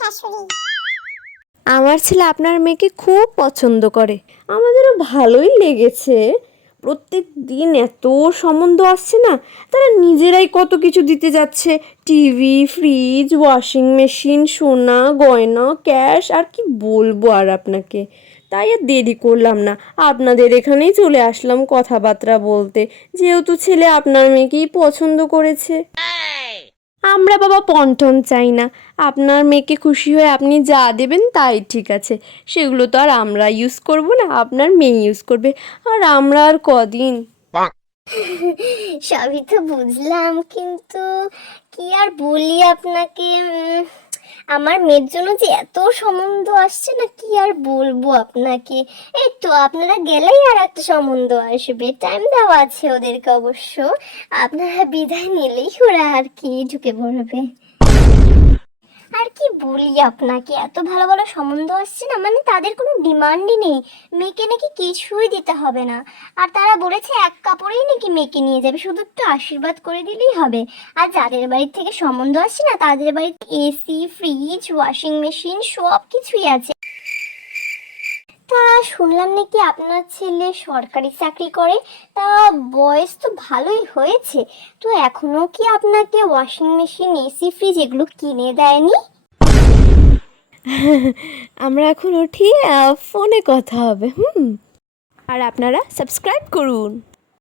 শাশুড়ি। আমার ছেলে আপনার মেয়েকে খুব পছন্দ করে। আমাদেরও ভালোই লেগেছে। প্রত্যেক দিন এত সম্বন্ধ আসছে না, তারা নিজেরাই কত কিছু দিতে যাচ্ছে। টিভি, ফ্রিজ, ওয়াশিং মেশিন, সোনা গয়না, ক্যাশ, আর কি বলবো আর আপনাকে। তাই আর দেরি করলাম না, আপনাদের এখানেই চলে আসলাম কথাবার্তা বলতে, যেহেতু ছেলে আপনার মেয়েকেই পছন্দ করেছে। আমরা বাবা পন্টন চাই না, আপনার মেয়েকে খুশি হয়ে আপনি যা দেবেন তাই ঠিক আছে। সেগুলো তো আর আমরা ইউজ করব না, আপনার মেয়ে ইউজ করবে। আর আমরা আর কদিন। সবই তো বুঝলাম, কিন্তু কি আর বলি আপনাকে। আমার মেয়ের জন্য যে এত সম্বন্ধ আসছে না, কি আর বলবো আপনাকে। এই তো আপনারা গেলেই আর একটা সম্বন্ধ আসবে, টাইম দেওয়া আছে ওদেরকে অবশ্য। আপনারা বিদায় নিলেই ওরা আর কি ঢুকে পড়বে। আর কি বলি আপনাকে, এত ভালো ভালো সম্বন্ধ আসছে না, মানে তাদের কোনো ডিমান্ডই নেই। মেয়েকে নাকি কিছুই দিতে হবে না। আর তারা বলেছে এক কাপড়েই নাকি মেয়েকে নিয়ে যাবে, শুধু একটু আশীর্বাদ করে দিলেই হবে। আর যাদের বাড়ির থেকে সম্বন্ধ আসছে না, তাদের বাড়িতে এসি, ফ্রিজ, ওয়াশিং মেশিন সব কিছুই আছে। তা শুনলাম নাকি আপনার ছেলে সরকারি চাকরি করে। তা বয়স তো ভালোই হয়েছে, তো এখনো কি আপনাকে ওয়াশিং মেশিন, এসি, ফ্রিজ এগুলো কিনে দেয়নি? আমরা এখন উঠি, ফোনে কথা হবে। আর আপনারা সাবস্ক্রাইব করুন।